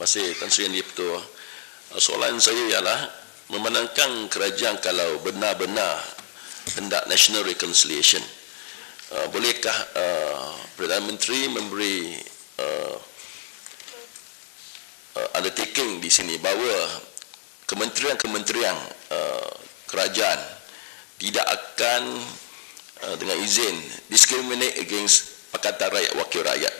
Masih Tan Sri Yang Betul. Soalan saya ialah memandangkan kerajaan kalau benar-benar hendak national reconciliation, bolehkah Perdana Menteri memberi undertaking di sini bahawa kementerian-kementerian kerajaan tidak akan dengan izin discriminate against Pakatan Rakyat Wakil Rakyat,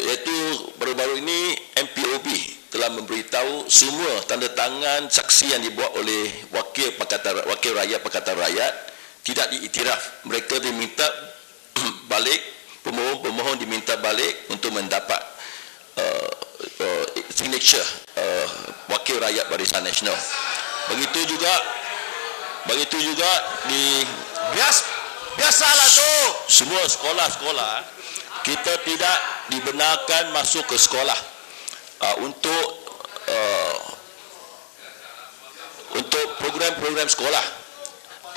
iaitu baru-baru ini MPOB telah memberitahu semua tanda tangan saksi yang dibuat oleh wakil rakyat Pakatan Rakyat tidak diiktiraf. Mereka diminta balik, pemohon diminta balik untuk mendapat signature wakil rakyat Barisan Nasional. Begitu juga di biasalah tu semua sekolah-sekolah kita tidak dibenarkan masuk ke sekolah untuk program-program sekolah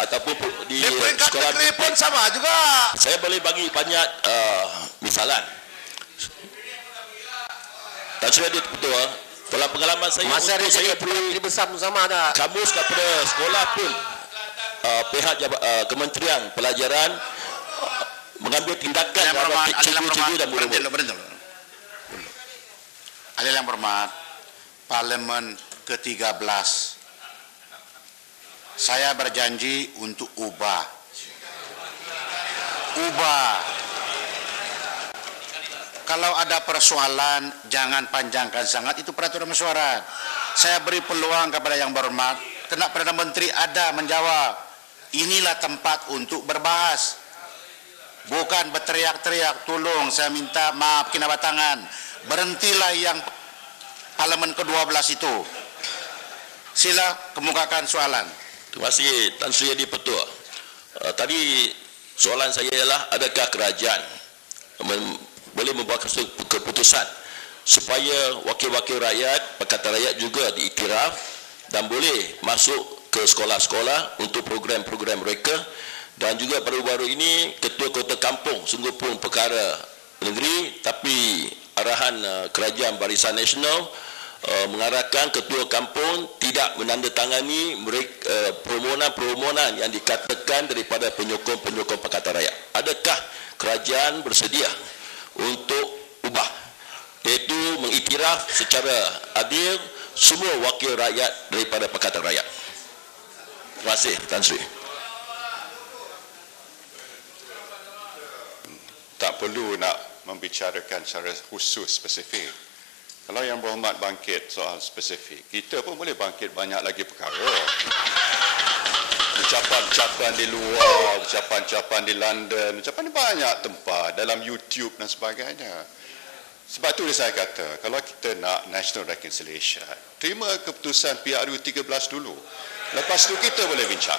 ataupun di sekolah pun sama juga. Saya boleh bagi banyak misalan. Tak sudah betul. Dalam pengalaman saya, masa saya beri bersama ada kamus kepada sekolah pun pihak Kementerian Pelajaran mengambil tindakan terhadap cikgu-cikgu dan murid-murid. Adil yang berhormat, Parlimen ke-13, saya berjanji untuk ubah. Kalau ada persoalan, jangan panjangkan sangat, itu peraturan mesyuarat. Saya beri peluang kepada yang berhormat, kena Perdana Menteri ada menjawab. Inilah tempat untuk berbahas. Bukan berteriak-teriak, tolong saya minta maaf kena tangan. Berhentilah yang Parlimen ke-12 itu. Sila kemukakan soalan. Terima kasih Tan Sri Yang Betul. Tadi soalan saya ialah adakah kerajaan boleh membuat keputusan supaya wakil-wakil rakyat, Pakatan Rakyat juga diiktiraf dan boleh masuk ke sekolah-sekolah untuk program-program mereka. Dan juga baru-baru ini ketua-ketua kampung sungguh pun perkara negeri, tapi arahan kerajaan Barisan Nasional mengarahkan ketua kampung tidak menandatangani permohonan-permohonan yang dikatakan daripada penyokong-penyokong Pakatan Rakyat. Adakah kerajaan bersedia untuk ubah, iaitu mengiktiraf secara adil semua wakil rakyat daripada Pakatan Rakyat? Terima kasih Tan Sri. Tak perlu nak membicarakan secara khusus spesifik. Kalau yang berhormat bangkit soal spesifik, kita pun boleh bangkit banyak lagi perkara. Ucapan-ucapan di luar, ucapan-ucapan di London, ucapan di banyak tempat, dalam YouTube dan sebagainya. Sebab tu saya kata, kalau kita nak national reconciliation, terima keputusan PRU 13 dulu. Lepas tu kita boleh bincang.